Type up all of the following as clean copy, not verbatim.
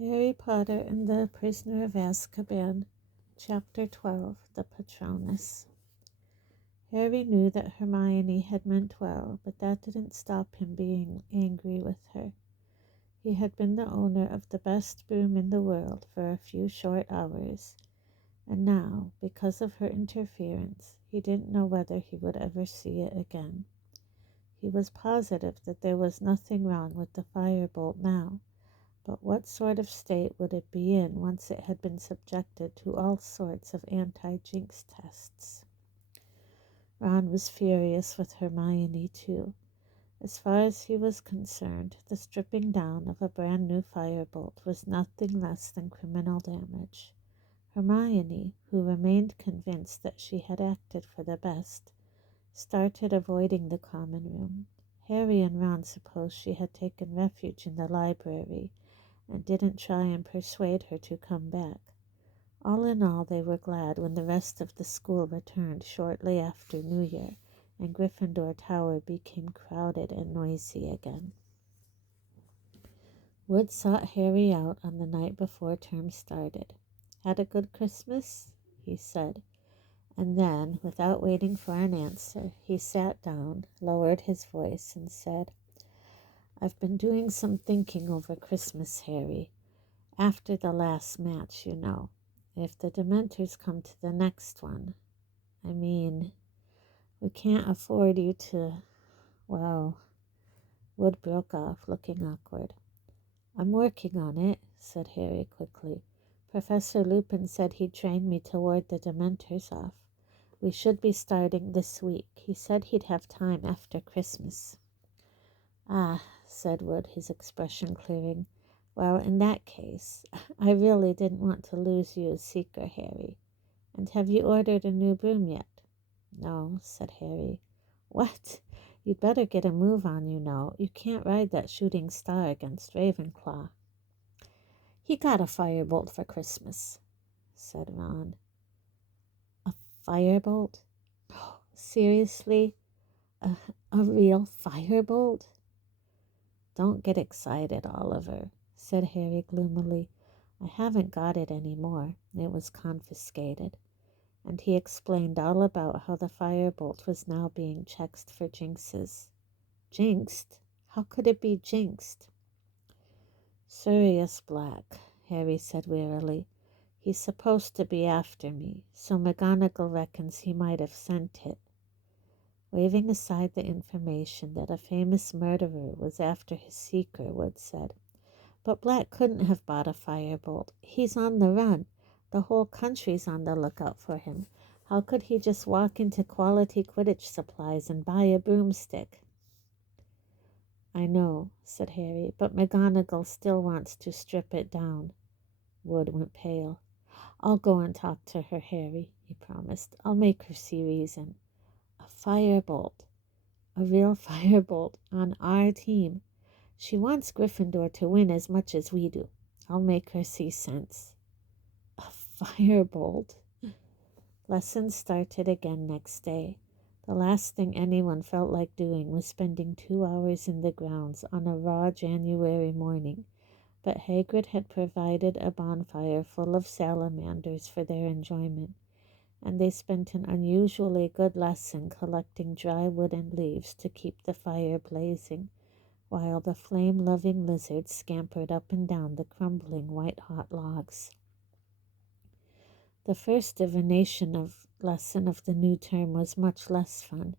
Harry Potter and the Prisoner of Azkaban, Chapter 12, The Patronus. Harry knew that Hermione had meant well, but that didn't stop him being angry with her. He had been the owner of the best broom in the world for a few short hours, and now, because of her interference, he didn't know whether he would ever see it again. He was positive that there was nothing wrong with the firebolt now. But what sort of state would it be in once it had been subjected to all sorts of anti-jinx tests? Ron was furious with Hermione, too. As far as he was concerned, the stripping down of a brand new firebolt was nothing less than criminal damage. Hermione, who remained convinced that she had acted for the best, started avoiding the common room. Harry and Ron supposed she had taken refuge in the library, and didn't try and persuade her to come back. All in all, they were glad when the rest of the school returned shortly after New Year, and Gryffindor Tower became crowded and noisy again. Wood sought Harry out on the night before term started. "Had a good Christmas?" he said, and then, without waiting for an answer, he sat down, lowered his voice, and said, "I've been doing some thinking over Christmas, Harry. After the last match, you know. If the Dementors come to the next one, I mean, we can't afford you to, well." Wood broke off, looking awkward. "I'm working on it," said Harry quickly. "Professor Lupin said he'd train me to ward the Dementors off. We should be starting this week. He said he'd have time after Christmas." "Ah," said Wood, his expression clearing. "Well, in that case, I really didn't want to lose you as seeker, Harry. And have you ordered a new broom yet?" "No," said Harry. "What? You'd better get a move on, you know. You can't ride that shooting star against Ravenclaw." "He got a firebolt for Christmas," said Ron. "A firebolt? Oh, seriously? A, a real firebolt?" "Don't get excited, Oliver," said Harry gloomily. "I haven't got it any more. It was confiscated." And he explained all about how the firebolt was now being checked for jinxes. "Jinxed? How could it be jinxed?" "Sirius Black," Harry said wearily. "He's supposed to be after me, so McGonagall reckons he might have sent it." Waving aside the information that a famous murderer was after his seeker, Wood said, "But Black couldn't have bought a firebolt. He's on the run. The whole country's on the lookout for him. How could he just walk into Quality Quidditch Supplies and buy a broomstick?" "I know," said Harry, "but McGonagall still wants to strip it down." Wood went pale. "I'll go and talk to her, Harry," he promised. "I'll make her see reason. A firebolt. A real firebolt on our team. She wants Gryffindor to win as much as we do. I'll make her see sense." A firebolt. Lessons started again next day. The last thing anyone felt like doing was spending 2 hours in the grounds on a raw January morning, but Hagrid had provided a bonfire full of salamanders for their enjoyment, and they spent an unusually good lesson collecting dry wood and leaves to keep the fire blazing, while the flame-loving lizards scampered up and down the crumbling white-hot logs. The first divination lesson of the new term was much less fun.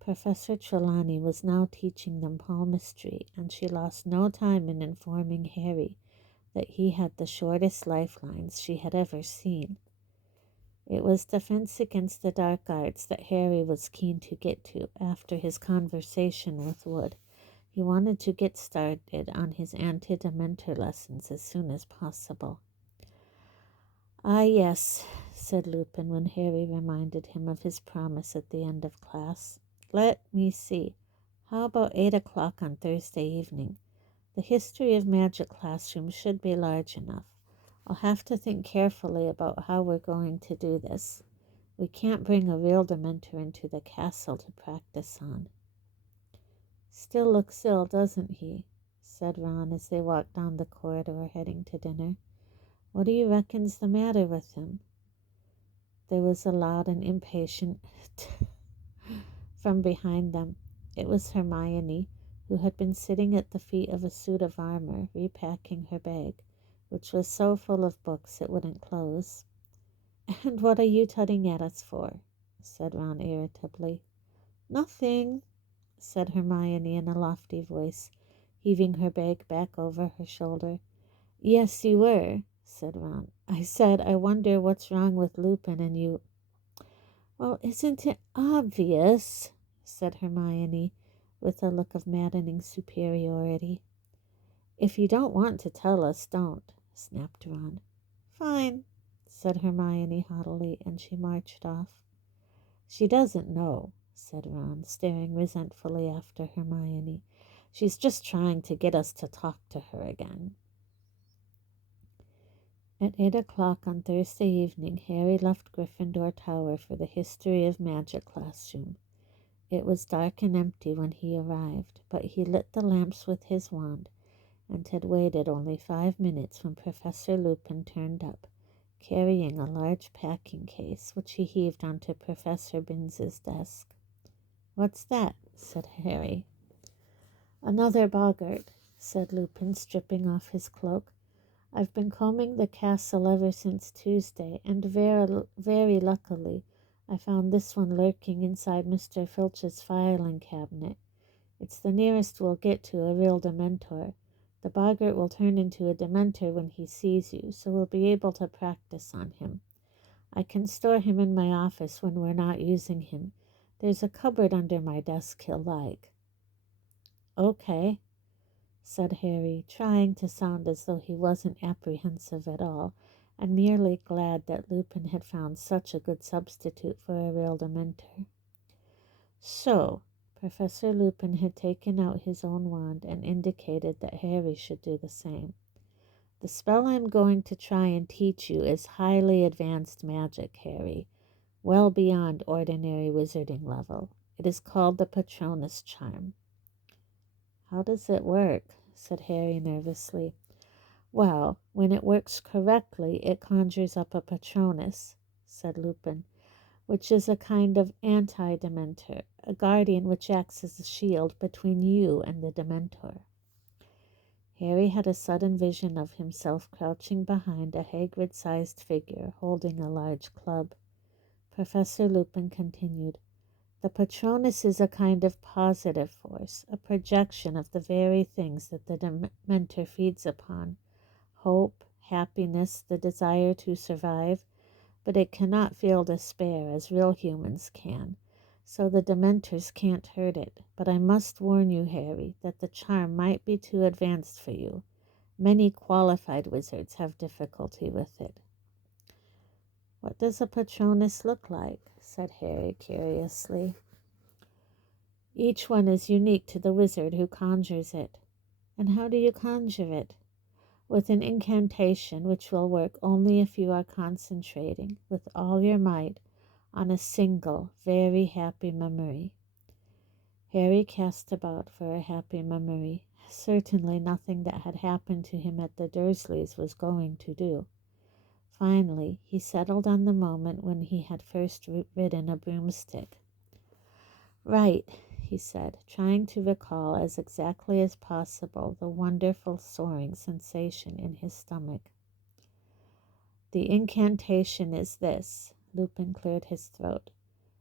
Professor Trelawney was now teaching them palmistry, and she lost no time in informing Harry that he had the shortest lifelines she had ever seen. It was defense against the dark arts that Harry was keen to get to after his conversation with Wood. He wanted to get started on his anti-dementor lessons as soon as possible. "Ah, yes," said Lupin when Harry reminded him of his promise at the end of class. "Let me see. How about 8 o'clock on Thursday evening? The history of magic classroom should be large enough. I'll have to think carefully about how we're going to do this. We can't bring a real Dementor into the castle to practice on." "Still looks ill, doesn't he?" said Ron as they walked down the corridor heading to dinner. "What do you reckon's the matter with him?" There was a loud and impatient from behind them. It was Hermione, who had been sitting at the feet of a suit of armor, repacking her bag, which was so full of books it wouldn't close. "And what are you tutting at us for?" said Ron irritably. "Nothing," said Hermione in a lofty voice, heaving her bag back over her shoulder. "Yes, you were," said Ron. "I said, I wonder what's wrong with Lupin, and you—" "Well, isn't it obvious?" said Hermione, with a look of maddening superiority. "If you don't want to tell us, don't," snapped Ron. "Fine," said Hermione haughtily, and she marched off. "She doesn't know," said Ron, staring resentfully after Hermione. "She's just trying to get us to talk to her again." At 8 o'clock on Thursday evening, Harry left Gryffindor Tower for the History of Magic classroom. It was dark and empty when he arrived, but he lit the lamps with his wand and had waited only 5 minutes when Professor Lupin turned up, carrying a large packing case, which he heaved onto Professor Binns's desk. "What's that?" said Harry. "Another boggart," said Lupin, stripping off his cloak. "I've been combing the castle ever since Tuesday, and very luckily I found this one lurking inside Mr. Filch's filing cabinet. It's the nearest we'll get to a real Dementor. The boggart will turn into a Dementor when he sees you, so we'll be able to practice on him. I can store him in my office when we're not using him. There's a cupboard under my desk he'll like." "Okay," said Harry, trying to sound as though he wasn't apprehensive at all, and merely glad that Lupin had found such a good substitute for a real Dementor. So, Professor Lupin had taken out his own wand and indicated that Harry should do the same. "The spell I'm going to try and teach you is highly advanced magic, Harry, well beyond ordinary wizarding level. It is called the Patronus charm." "How does it work?" said Harry nervously. "Well, when it works correctly, it conjures up a Patronus," said Lupin, "which is a kind of anti-Dementor, a guardian which acts as a shield between you and the Dementor." Harry had a sudden vision of himself crouching behind a Hagrid-sized figure holding a large club. Professor Lupin continued, "The Patronus is a kind of positive force, a projection of the very things that the Dementor feeds upon: hope, happiness, the desire to survive, but it cannot feel despair as real humans can, so the Dementors can't hurt it. But I must warn you, Harry, that the charm might be too advanced for you. Many qualified wizards have difficulty with it." "What does a Patronus look like?" said Harry curiously. "Each one is unique to the wizard who conjures it." "And how do you conjure it?" "With an incantation which will work only if you are concentrating with all your might on a single very happy memory." Harry cast about for a happy memory. Certainly nothing that had happened to him at the Dursleys was going to do. Finally, he settled on the moment when he had first ridden a broomstick. "Right," he said, trying to recall as exactly as possible the wonderful soaring sensation in his stomach. "The incantation is this." Lupin cleared his throat.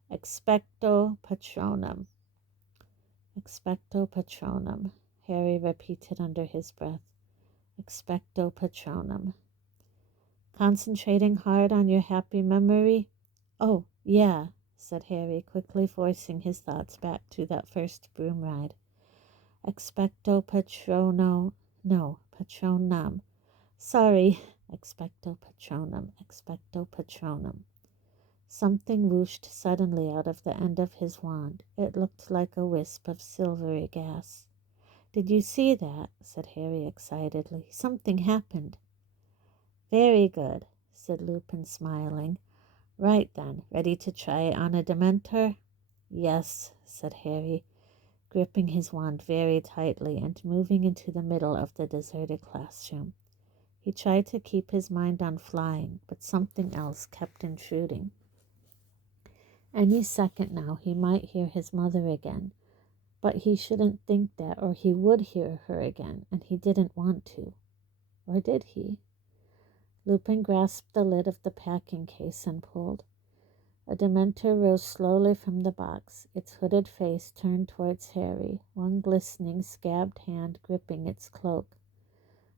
"Expecto Patronum." "Expecto Patronum," Harry repeated under his breath. "Expecto Patronum." "Concentrating hard on your happy memory?" "Oh, yeah," said Harry, quickly forcing his thoughts back to that first broom ride. "Expecto Patrono... no, Patronum. Sorry. Expecto Patronum, Expecto Patronum." Something whooshed suddenly out of the end of his wand. It looked like a wisp of silvery gas. "Did you see that?" said Harry excitedly. "Something happened." "Very good," said Lupin, smiling. "Right then, ready to try it on a Dementor?" "Yes," said Harry, gripping his wand very tightly and moving into the middle of the deserted classroom. He tried to keep his mind on flying, but something else kept intruding. Any second now he might hear his mother again, but he shouldn't think that, or he would hear her again, and he didn't want to. Or did he? Lupin grasped the lid of the packing case and pulled. A Dementor rose slowly from the box, its hooded face turned towards Harry, one glistening, scabbed hand gripping its cloak.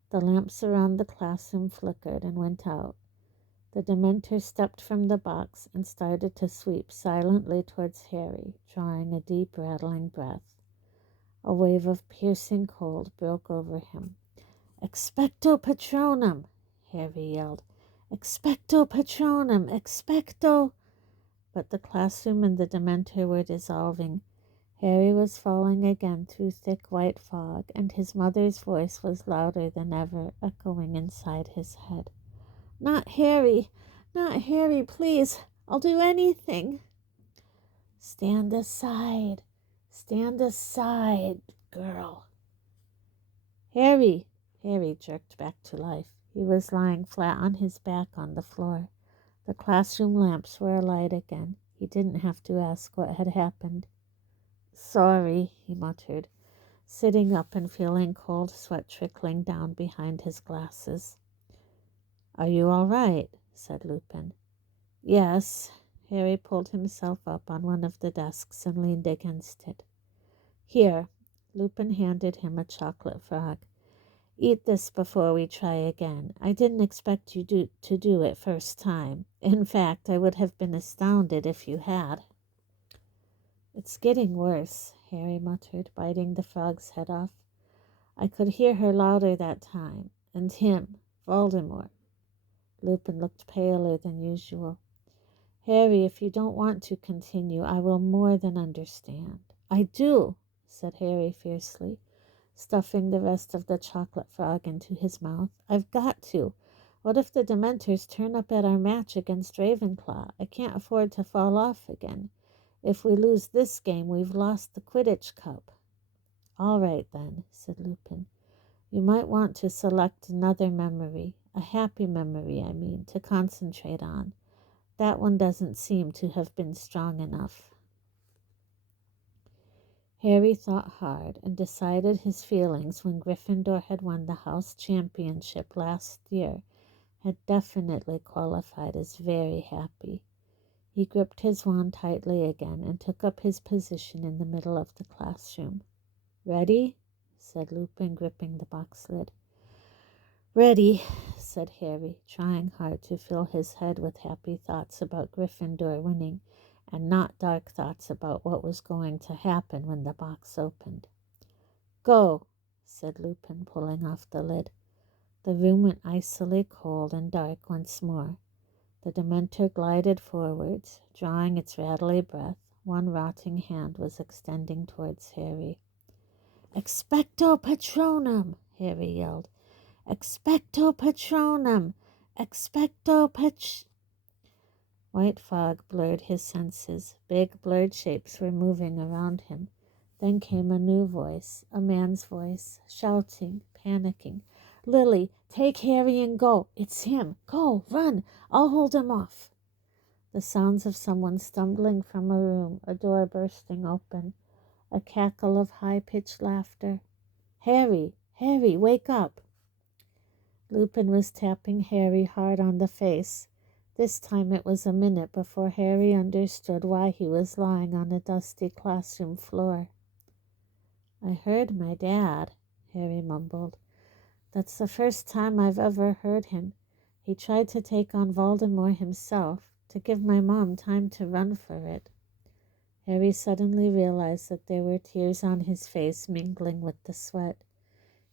The lamps around the classroom flickered and went out. The Dementor stepped from the box and started to sweep silently towards Harry, drawing a deep, rattling breath. A wave of piercing cold broke over him. "Expecto Patronum!" Harry yelled. "Expecto Patronum! Expecto!" But the classroom and the Dementor were dissolving. Harry was falling again through thick white fog, and his mother's voice was louder than ever, echoing inside his head. "Not Harry! Not Harry, please! I'll do anything!" "Stand aside! Stand aside, girl!" "Harry!" Harry jerked back to life. He was lying flat on his back on the floor. The classroom lamps were alight again. He didn't have to ask what had happened. "Sorry," he muttered, sitting up and feeling cold sweat trickling down behind his glasses. "Are you all right?" said Lupin. "Yes." Harry pulled himself up on one of the desks and leaned against it. "Here." Lupin handed him a chocolate frog. "Eat this before we try again. I didn't expect you to do it first time. In fact, I would have been astounded if you had." "It's getting worse," Harry muttered, biting the frog's head off. "I could hear her louder that time. And him, Voldemort." Lupin looked paler than usual. "Harry, if you don't want to continue, I will more than understand." "I do," said Harry fiercely, stuffing the rest of the chocolate frog into his mouth. "I've got to. What if the Dementors turn up at our match against Ravenclaw? I can't afford to fall off again. If we lose this game, we've lost the Quidditch Cup." "All right, then," said Lupin. "You might want to select another memory, a happy memory, I mean, to concentrate on. That one doesn't seem to have been strong enough." Harry thought hard and decided his feelings when Gryffindor had won the house championship last year had definitely qualified as very happy. He gripped his wand tightly again and took up his position in the middle of the classroom. "Ready?" said Lupin, gripping the box lid. "Ready," said Harry, trying hard to fill his head with happy thoughts about Gryffindor winning and not dark thoughts about what was going to happen when the box opened. "Go," said Lupin, pulling off the lid. The room went icily cold and dark once more. The Dementor glided forwards, drawing its rattly breath. One rotting hand was extending towards Harry. "Expecto Patronum!" Harry yelled. "Expecto Patronum! Expecto White fog blurred his senses. Big blurred shapes were moving around him. Then came a new voice, a man's voice, shouting, panicking. "Lily, take Harry and go. It's him. Go, run. I'll hold him off." The sounds of someone stumbling from a room, a door bursting open, a cackle of high-pitched laughter. "Harry, Harry, wake up." Lupin was tapping Harry hard on the face. This time it was a minute before Harry understood why he was lying on a dusty classroom floor. "I heard my dad," Harry mumbled. "That's the first time I've ever heard him. He tried to take on Voldemort himself, to give my mom time to run for it." Harry suddenly realized that there were tears on his face mingling with the sweat.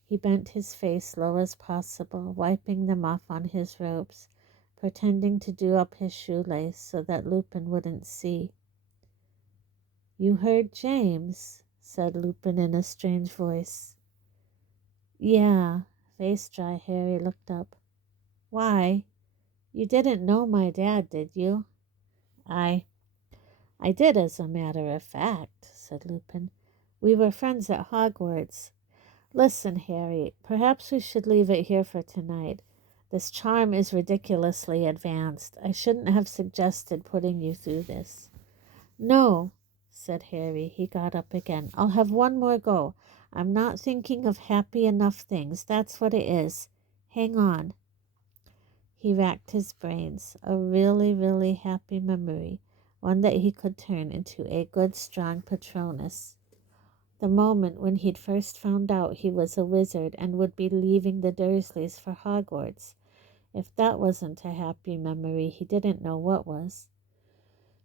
He bent his face low as possible, wiping them off on his robes, pretending to do up his shoelace so that Lupin wouldn't see. "You heard James?" said Lupin in a strange voice. "Yeah." Face dry, Harry looked up. "Why? You didn't know my dad, did you?" I did, as a matter of fact," said Lupin. We were friends at Hogwarts. Listen, Harry, perhaps we should leave it here for tonight. This charm is ridiculously advanced. I shouldn't have suggested putting you through this." "No," said Harry. He got up again. "I'll have one more go. I'm not thinking of happy enough things. That's what it is. Hang on." He racked his brains. A really, really happy memory. One that he could turn into a good, strong Patronus. The moment when he'd first found out he was a wizard and would be leaving the Dursleys for Hogwarts. If that wasn't a happy memory, he didn't know what was.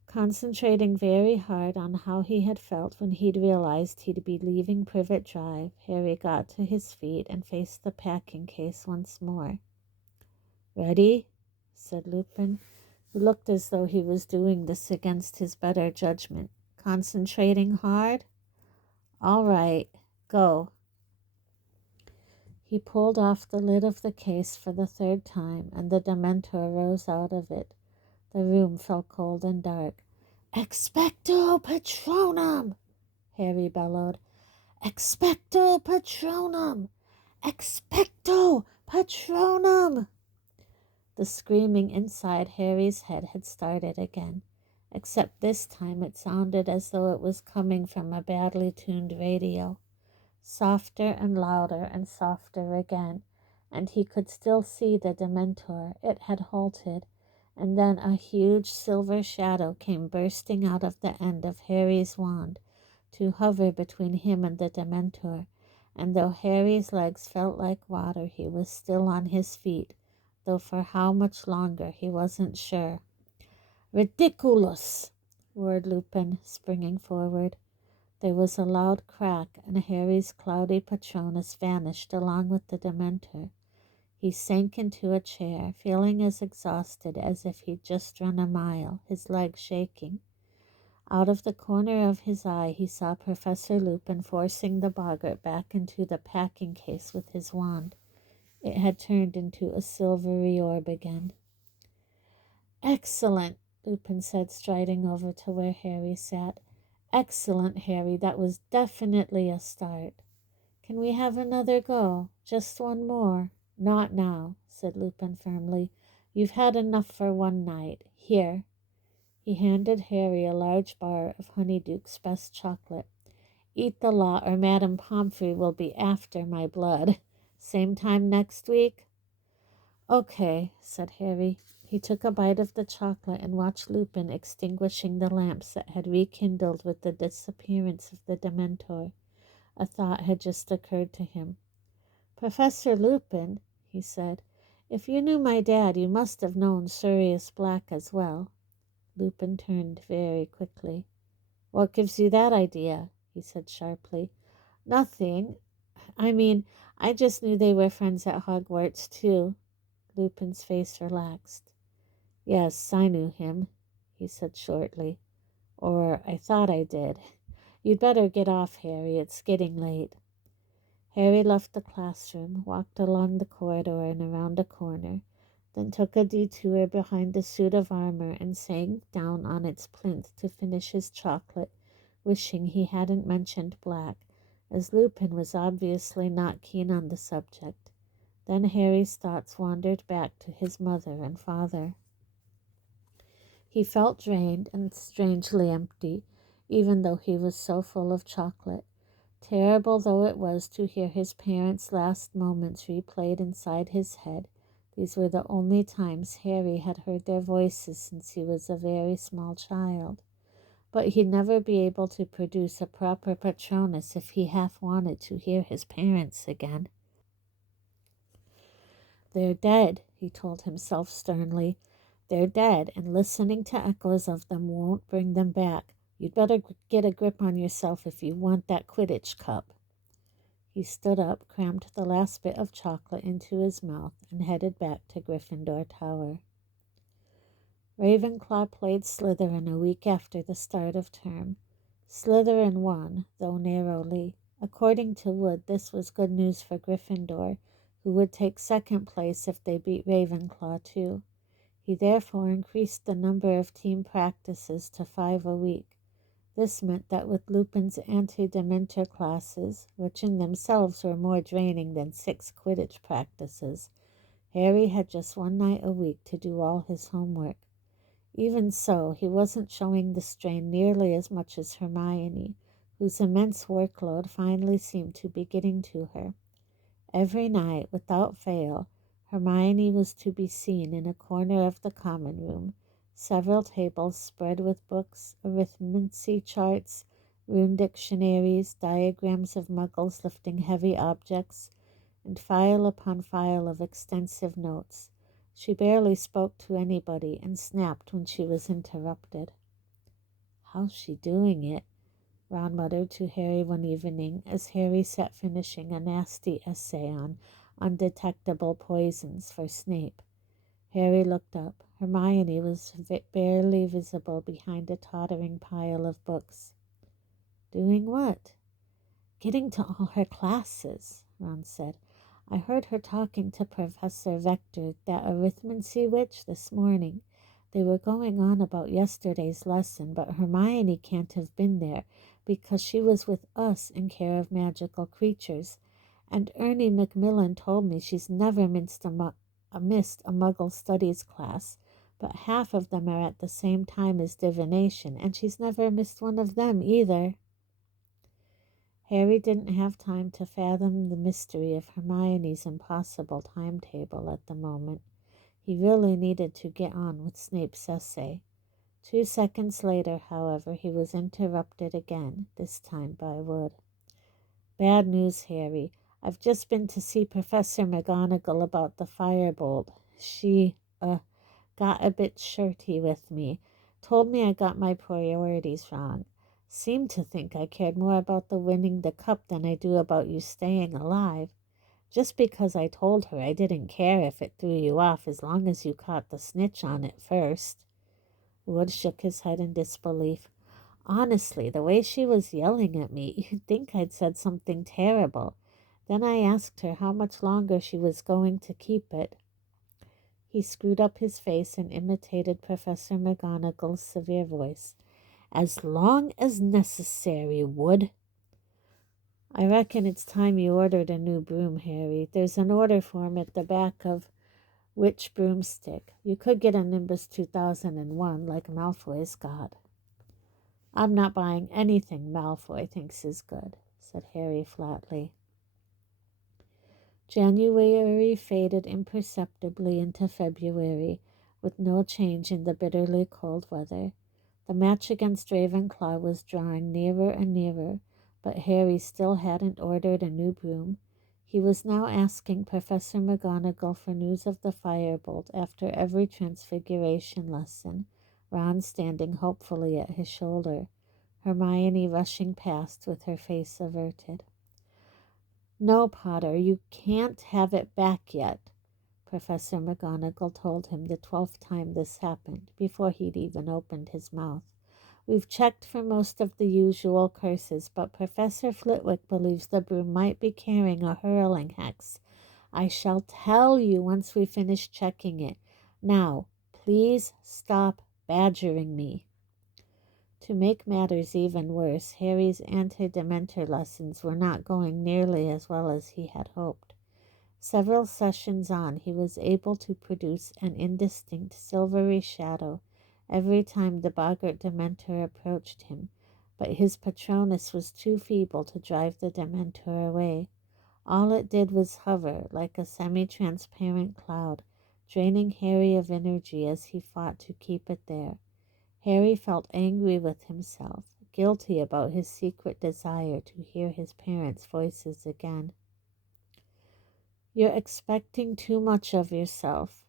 Concentrating very hard on how he had felt when he'd realized he'd be leaving Privet Drive, Harry got to his feet and faced the packing case once more. "Ready?" said Lupin, who looked as though he was doing this against his better judgment. "Concentrating hard? All right, go." He pulled off the lid of the case for the third time, and the Dementor rose out of it. The room felt cold and dark. "Expecto Patronum!" Harry bellowed. "Expecto Patronum! Expecto Patronum!" The screaming inside Harry's head had started again, except this time it sounded as though it was coming from a badly tuned radio. Softer and louder and softer again, and he could still see the Dementor. It had halted, and then a huge silver shadow came bursting out of the end of Harry's wand to hover between him and the Dementor, and though Harry's legs felt like water, he was still on his feet, though for how much longer he wasn't sure. "Ridiculous!" roared Lupin, springing forward. There was a loud crack, and Harry's cloudy Patronus vanished along with the Dementor. He sank into a chair, feeling as exhausted as if he'd just run a mile, his legs shaking. Out of the corner of his eye he saw Professor Lupin forcing the boggart back into the packing case with his wand. It had turned into a silvery orb again. "Excellent," Lupin said, striding over to where Harry sat. "Excellent, Harry. That was definitely a start. Can we have another go? Just one more?" "Not now," said Lupin firmly. "You've had enough for one night. Here." He handed Harry a large bar of Honeyduke's best chocolate. "Eat the lot, or Madame Pomfrey will be after my blood. Same time next week?" "Okay," said Harry. He took a bite of the chocolate and watched Lupin extinguishing the lamps that had rekindled with the disappearance of the Dementor. A thought had just occurred to him. "Professor Lupin," he said, "if you knew my dad, you must have known Sirius Black as well." Lupin turned very quickly. "What gives you that idea?" he said sharply. "Nothing. I just knew they were friends at Hogwarts, too." Lupin's face relaxed. "Yes, I knew him," he said shortly. "Or I thought I did. You'd better get off, Harry. It's getting late." Harry left the classroom, walked along the corridor and around a corner, then took a detour behind the suit of armor and sank down on its plinth to finish his chocolate, wishing he hadn't mentioned Black, as Lupin was obviously not keen on the subject. Then Harry's thoughts wandered back to his mother and father. He felt drained and strangely empty, even though he was so full of chocolate. Terrible though it was to hear his parents' last moments replayed inside his head, these were the only times Harry had heard their voices since he was a very small child. But he'd never be able to produce a proper Patronus if he half wanted to hear his parents again. "They're dead," he told himself sternly. "They're dead, and listening to echoes of them won't bring them back. You'd better get a grip on yourself if you want that Quidditch cup." He stood up, crammed the last bit of chocolate into his mouth, and headed back to Gryffindor Tower. Ravenclaw played Slytherin a week after the start of term. Slytherin won, though narrowly. According to Wood, this was good news for Gryffindor, who would take second place if they beat Ravenclaw too. He therefore increased the number of team practices to 5 a week. This meant that with Lupin's anti-dementor classes, which in themselves were more draining than 6 Quidditch practices, Harry had just one night a week to do all his homework. Even so, he wasn't showing the strain nearly as much as Hermione, whose immense workload finally seemed to be getting to her. Every night, without fail, Hermione was to be seen in a corner of the common room, several tables spread with books, arithmancy charts, rune dictionaries, diagrams of muggles lifting heavy objects, and file upon file of extensive notes. She barely spoke to anybody and snapped when she was interrupted. "How's she doing it?" Ron muttered to Harry one evening as Harry sat finishing a nasty essay on undetectable poisons for Snape. Harry looked up. Hermione was barely visible behind a tottering pile of books. "Doing what?" "Getting to all her classes," Ron said. "I heard her talking to Professor Vector, that arithmancy witch, this morning. They were going on about yesterday's lesson, but Hermione can't have been there because she was with us in care of magical creatures. And Ernie Macmillan told me she's never missed a Muggle Studies class, but half of them are at the same time as divination, and she's never missed one of them either." Harry didn't have time to fathom the mystery of Hermione's impossible timetable at the moment. He really needed to get on with Snape's essay. 2 seconds later, however, he was interrupted again, this time by Wood. "Bad news, Harry. I've just been to see Professor McGonagall about the firebolt. She, got a bit shirty with me. Told me I got my priorities wrong. Seemed to think I cared more about the winning the cup than I do about you staying alive. Just because I told her I didn't care if it threw you off as long as you caught the snitch on it first." Wood shook his head in disbelief. "Honestly, the way she was yelling at me, you'd think I'd said something terrible. Then I asked her how much longer she was going to keep it." He screwed up his face and imitated Professor McGonagall's severe voice. "As long as necessary, Wood." "I reckon it's time you ordered a new broom, Harry. There's an order form at the back of Which Broomstick. You could get a Nimbus 2001 like Malfoy's got." "I'm not buying anything Malfoy thinks is good," said Harry flatly. January faded imperceptibly into February, with no change in the bitterly cold weather. The match against Ravenclaw was drawing nearer and nearer, but Harry still hadn't ordered a new broom. He was now asking Professor McGonagall for news of the firebolt after every transfiguration lesson, Ron standing hopefully at his shoulder, Hermione rushing past with her face averted. "No, Potter, you can't have it back yet," Professor McGonagall told him the 12th time this happened, before he'd even opened his mouth. "We've checked for most of the usual curses, but Professor Flitwick believes the broom might be carrying a hurling hex. I shall tell you once we finish checking it. Now, please stop badgering me." To make matters even worse, Harry's anti-dementor lessons were not going nearly as well as he had hoped. Several sessions on, he was able to produce an indistinct silvery shadow every time the boggart Dementor approached him, but his Patronus was too feeble to drive the Dementor away. All it did was hover like a semi-transparent cloud, draining Harry of energy as he fought to keep it there. Harry felt angry with himself, guilty about his secret desire to hear his parents' voices again. "You're expecting too much of yourself,"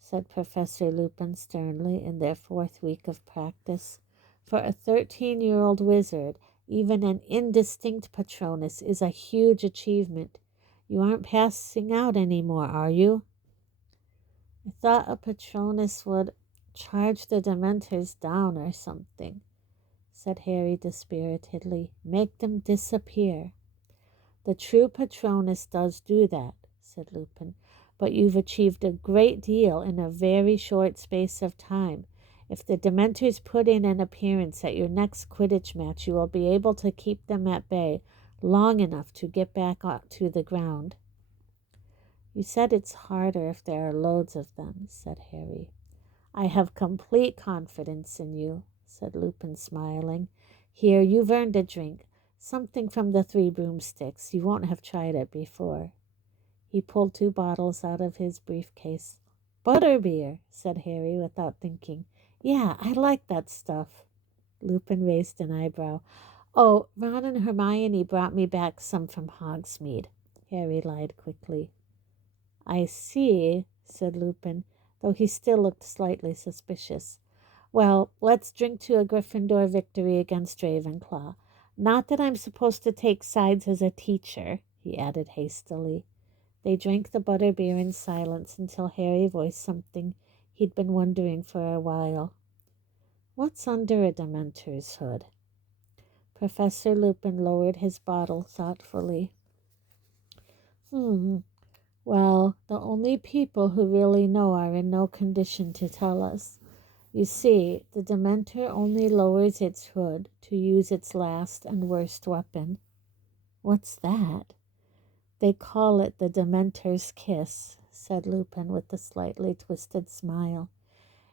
said Professor Lupin sternly in their 4th week of practice. "For a 13-year-old wizard, even an indistinct Patronus is a huge achievement. You aren't passing out anymore, are you?" "I thought a Patronus would charge the Dementors down or something," said Harry dispiritedly. "Make them disappear." "The true Patronus does do that," said Lupin, "but you've achieved a great deal in a very short space of time. If the Dementors put in an appearance at your next Quidditch match, you will be able to keep them at bay long enough to get back to the ground." "You said it's harder if there are loads of them," said Harry. "I have complete confidence in you," said Lupin, smiling. "Here, you've earned a drink. Something from the Three Broomsticks. You won't have tried it before." He pulled 2 bottles out of his briefcase. "Butterbeer," said Harry without thinking. "Yeah, I like that stuff." Lupin raised an eyebrow. "Oh, Ron and Hermione brought me back some from Hogsmeade," Harry lied quickly. "I see," said Lupin, though he still looked slightly suspicious. "Well, let's drink to a Gryffindor victory against Ravenclaw. Not that I'm supposed to take sides as a teacher," he added hastily. They drank the butterbeer in silence until Harry voiced something he'd been wondering for a while. "What's under a Dementor's hood?" Professor Lupin lowered his bottle thoughtfully. Well, the only people who really know are in no condition to tell us. You see, the Dementor only lowers its hood to use its last and worst weapon." "What's that?" "They call it the Dementor's kiss," said Lupin with a slightly twisted smile.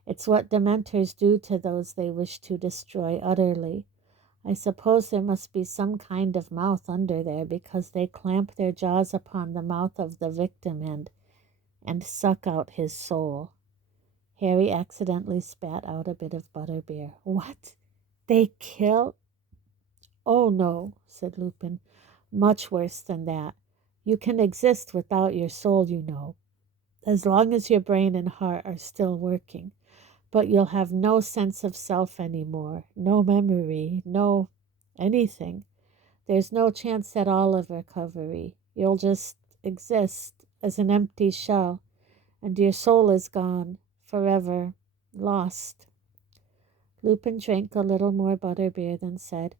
"It's what Dementors do to those they wish to destroy utterly. I suppose there must be some kind of mouth under there, because they clamp their jaws upon the mouth of the victim and suck out his soul." Harry accidentally spat out a bit of butterbeer. "What? They kill—" "Oh, no," said Lupin. "Much worse than that. You can exist without your soul, you know, as long as your brain and heart are still working. But you'll have no sense of self anymore, no memory, no anything. There's no chance at all of recovery. You'll just exist as an empty shell, and your soul is gone, forever, lost." Lupin drank a little more butterbeer, then said,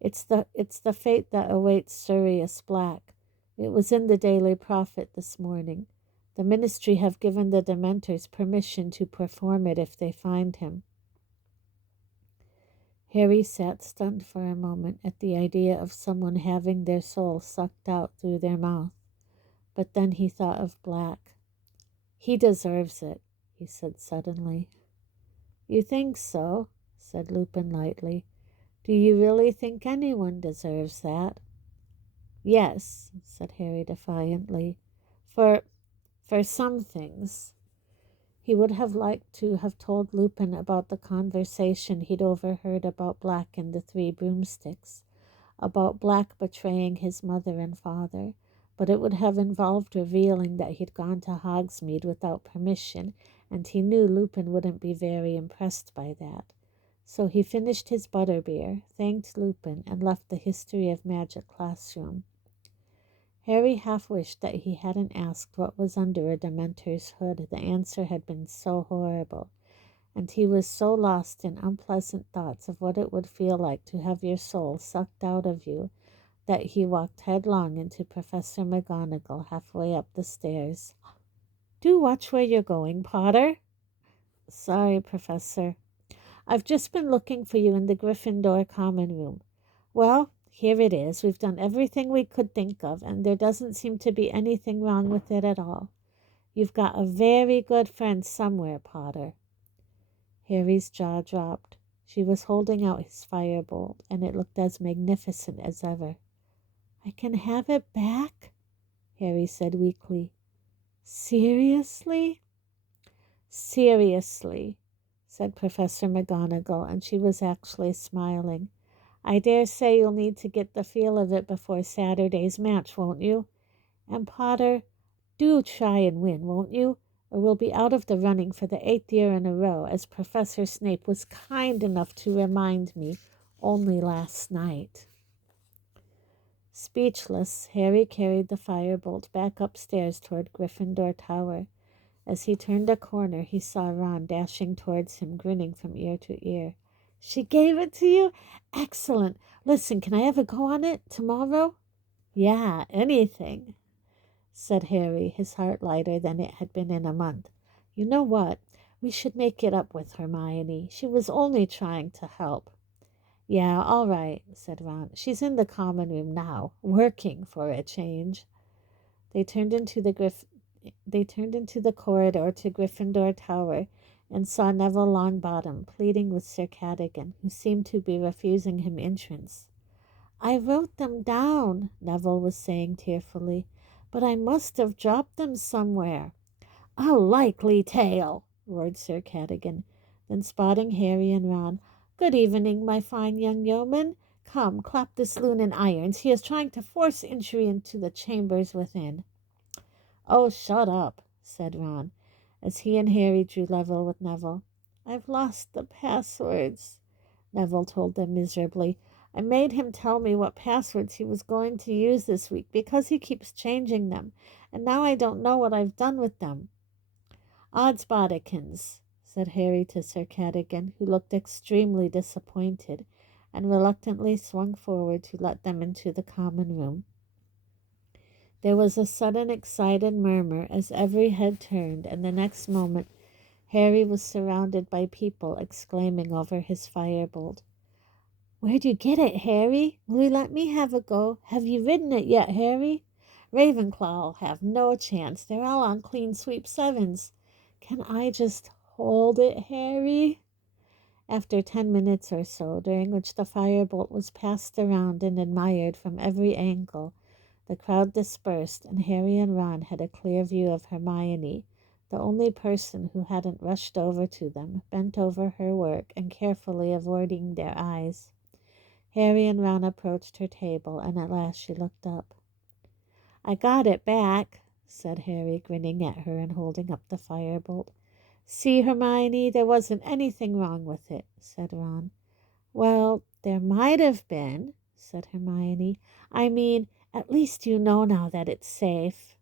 It's the fate that awaits Sirius Black. It was in the Daily Prophet this morning. The Ministry have given the Dementors permission to perform it if they find him." Harry sat stunned for a moment at the idea of someone having their soul sucked out through their mouth. But then he thought of Black. "He deserves it," he said suddenly. "You think so?" said Lupin lightly. "Do you really think anyone deserves that?" "Yes," said Harry defiantly. For some things." He would have liked to have told Lupin about the conversation he'd overheard about Black and the Three Broomsticks, about Black betraying his mother and father, but it would have involved revealing that he'd gone to Hogsmeade without permission, and he knew Lupin wouldn't be very impressed by that. So he finished his butterbeer, thanked Lupin, and left the History of Magic classroom. Harry half wished that he hadn't asked what was under a Dementor's hood. The answer had been so horrible, and he was so lost in unpleasant thoughts of what it would feel like to have your soul sucked out of you, that he walked headlong into Professor McGonagall halfway up the stairs. "Do watch where you're going, Potter." "Sorry, Professor. I've just been looking for you in the Gryffindor common room. Well, here it is. We've done everything we could think of, and there doesn't seem to be anything wrong with it at all. You've got a very good friend somewhere, Potter." Harry's jaw dropped. She was holding out his firebolt, and it looked as magnificent as ever. "I can have it back?" Harry said weakly. "Seriously?" "Seriously," said Professor McGonagall, and she was actually smiling. "I dare say you'll need to get the feel of it before Saturday's match, won't you? And Potter, do try and win, won't you? Or we'll be out of the running for the 8th year in a row, as Professor Snape was kind enough to remind me only last night." Speechless, Harry carried the firebolt back upstairs toward Gryffindor Tower. As he turned a corner, he saw Ron dashing towards him, grinning from ear to ear. "She gave it to you? Excellent. Listen, can I have a go on it tomorrow?" "Yeah, anything," said Harry, his heart lighter than it had been in a month. "You know what? We should make it up with Hermione. She was only trying to help. Yeah, all right, said Ron. She's in the common room now, working for a change. They turned into the corridor to Gryffindor Tower and saw Neville Longbottom pleading with Sir Cadogan, who seemed to be refusing him entrance. I wrote them down, Neville was saying tearfully, but I must have dropped them somewhere. A likely tale, roared Sir Cadogan. Then spotting Harry and Ron, Good evening, my fine young yeoman. Come, clap this loon in irons. He is trying to force entry into the chambers within. Oh, shut up, said Ron, as he and Harry drew level with Neville. I've lost the passwords, Neville told them miserably. I made him tell me what passwords he was going to use this week because he keeps changing them, and now I don't know what I've done with them. Odds bodikins, said Harry to Sir Cadogan, who looked extremely disappointed, and reluctantly swung forward to let them into the common room. There was a sudden excited murmur as every head turned, and the next moment Harry was surrounded by people exclaiming over his firebolt. Where'd you get it, Harry? Will you let me have a go? Have you ridden it yet, Harry? Ravenclaw'll have no chance. They're all on clean sweep 7s. Can I just hold it, Harry? After 10 minutes or so, during which the firebolt was passed around and admired from every angle, the crowd dispersed, and Harry and Ron had a clear view of Hermione, the only person who hadn't rushed over to them, bent over her work, and carefully avoiding their eyes. Harry and Ron approached her table, and at last she looked up. I got it back, said Harry, grinning at her and holding up the firebolt. See, Hermione, there wasn't anything wrong with it, said Ron. Well, there might have been, said Hermione. I mean, at least you know now that it's safe.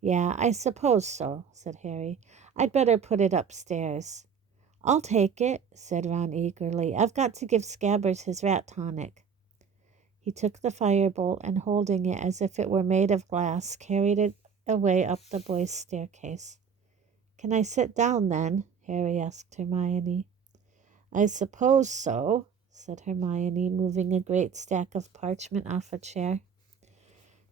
Yeah, I suppose so, said Harry. I'd better put it upstairs. I'll take it, said Ron eagerly. I've got to give Scabbers his rat tonic. He took the firebolt and, holding it as if it were made of glass, carried it away up the boys' staircase. Can I sit down, then? Harry asked Hermione. I suppose so, said Hermione, moving a great stack of parchment off a chair.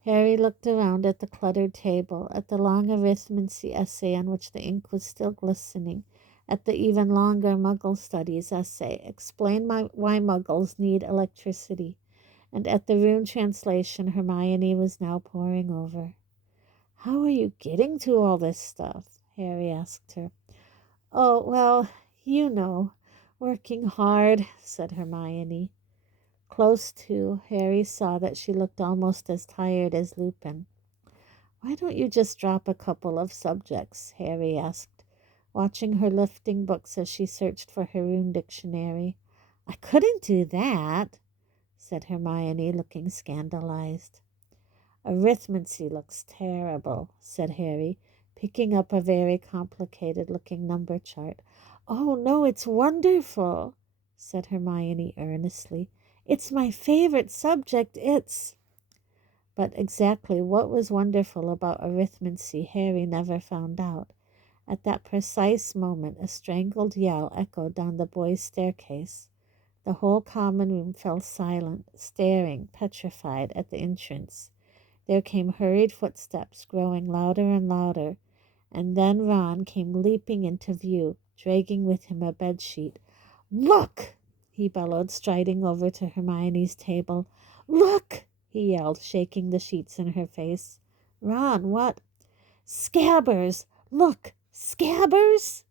Harry looked around at the cluttered table, at the long arithmancy essay on which the ink was still glistening, at the even longer Muggle Studies essay, Explain Why Muggles Need Electricity, and at the rune translation Hermione was now poring over. How are you getting to all this stuff? Harry asked her. Oh, well, you know, working hard, said Hermione. Close to, Harry saw that she looked almost as tired as Lupin. Why don't you just drop a couple of subjects? Harry asked, watching her lifting books as she searched for her rune dictionary. I couldn't do that, said Hermione, looking scandalized. Arithmancy looks terrible, said Harry, picking up a very complicated-looking number chart. Oh, no, it's wonderful, said Hermione earnestly. It's my favorite subject. But exactly what was wonderful about arithmancy Harry never found out. At that precise moment a strangled yell echoed down the boys' staircase. The whole common room fell silent, staring, petrified, at the entrance. There came hurried footsteps, growing louder and louder, and then Ron came leaping into view, dragging with him a bedsheet. Look! He bellowed, striding over to Hermione's table. Look! He yelled, shaking the sheets in her face. Ron, what? Scabbers! Look! Scabbers!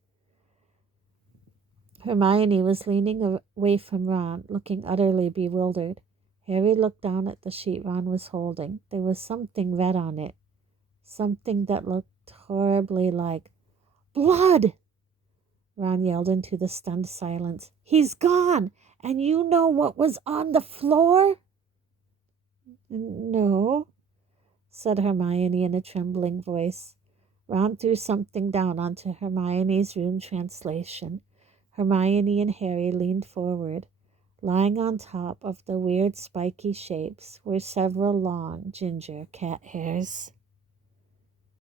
Hermione was leaning away from Ron, looking utterly bewildered. Harry looked down at the sheet Ron was holding. There was something red on it, something that looked horribly like blood! Ron yelled into the stunned silence. He's gone! And you know what was on the floor? No, said Hermione in a trembling voice. Ron threw something down onto Hermione's rune translation. Hermione and Harry leaned forward. Lying on top of the weird spiky shapes were several long ginger cat hairs.